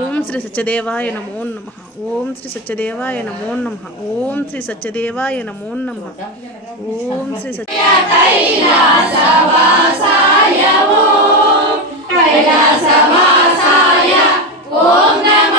ఓం శ్రీ సత్యదేవాయ నమో నమ. ఓం శ్రీ సత్యదేవాయ నమో నమ. ఓం శ్రీ సత్యదేవాయ నమో నమ. ఓం శ్రీ సత్య ఓం నమ.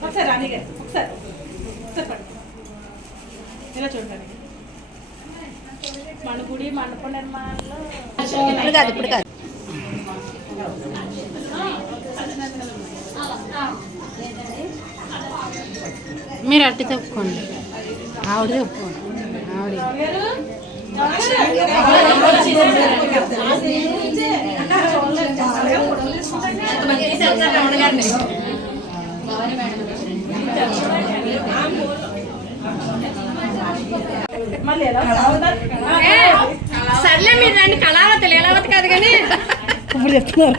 ఒకసారి రాణి గారు ఒకసారి ఒకసారి పడు ఇలా చూడండి మన గుడి మండపం నిర్మాణంలో ఇప్పుడు కాదు ఇప్పుడు కాదు. మీరు అట్టి తప్పుకోండి. ఆవిడ తప్పుకోండి. ఆవిడ. మళ్ళీ ఎలా సర్లే మీరు రండి కళావతి లీలావతి కాదు కానీ. ఇప్పుడు చెప్తున్నారు.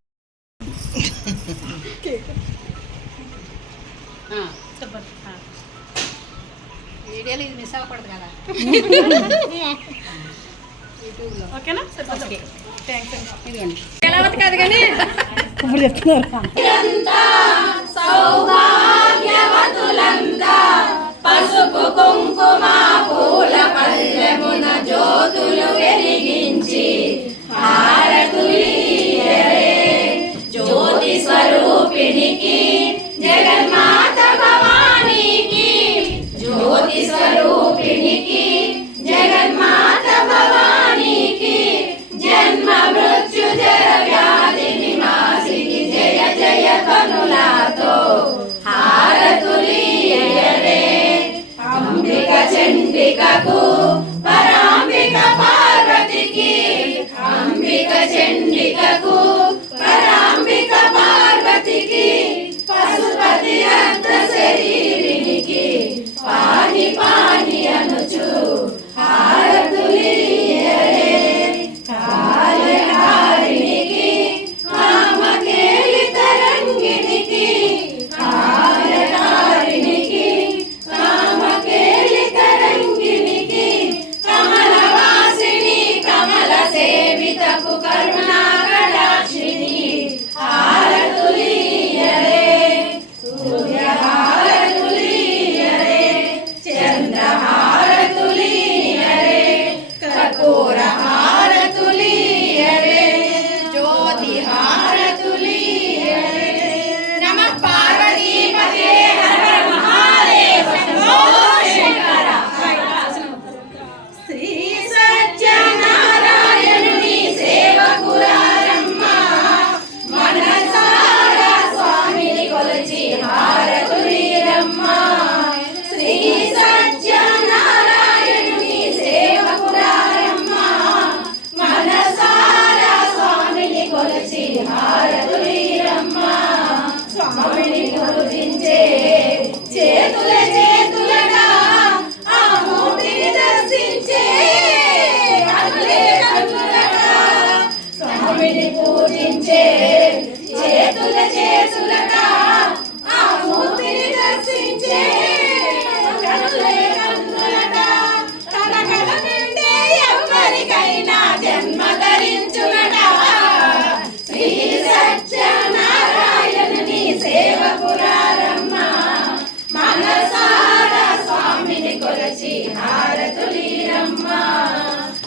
ఓకేనా? ఇదిగోండి. ఎలా అవుతుంది కాదు కానీ ఇప్పుడు చెప్తున్నారు. తల్లికి అంబిక చండికకు పరాంబిక పార్వతికి పశుపతి అర్ధ శరీరం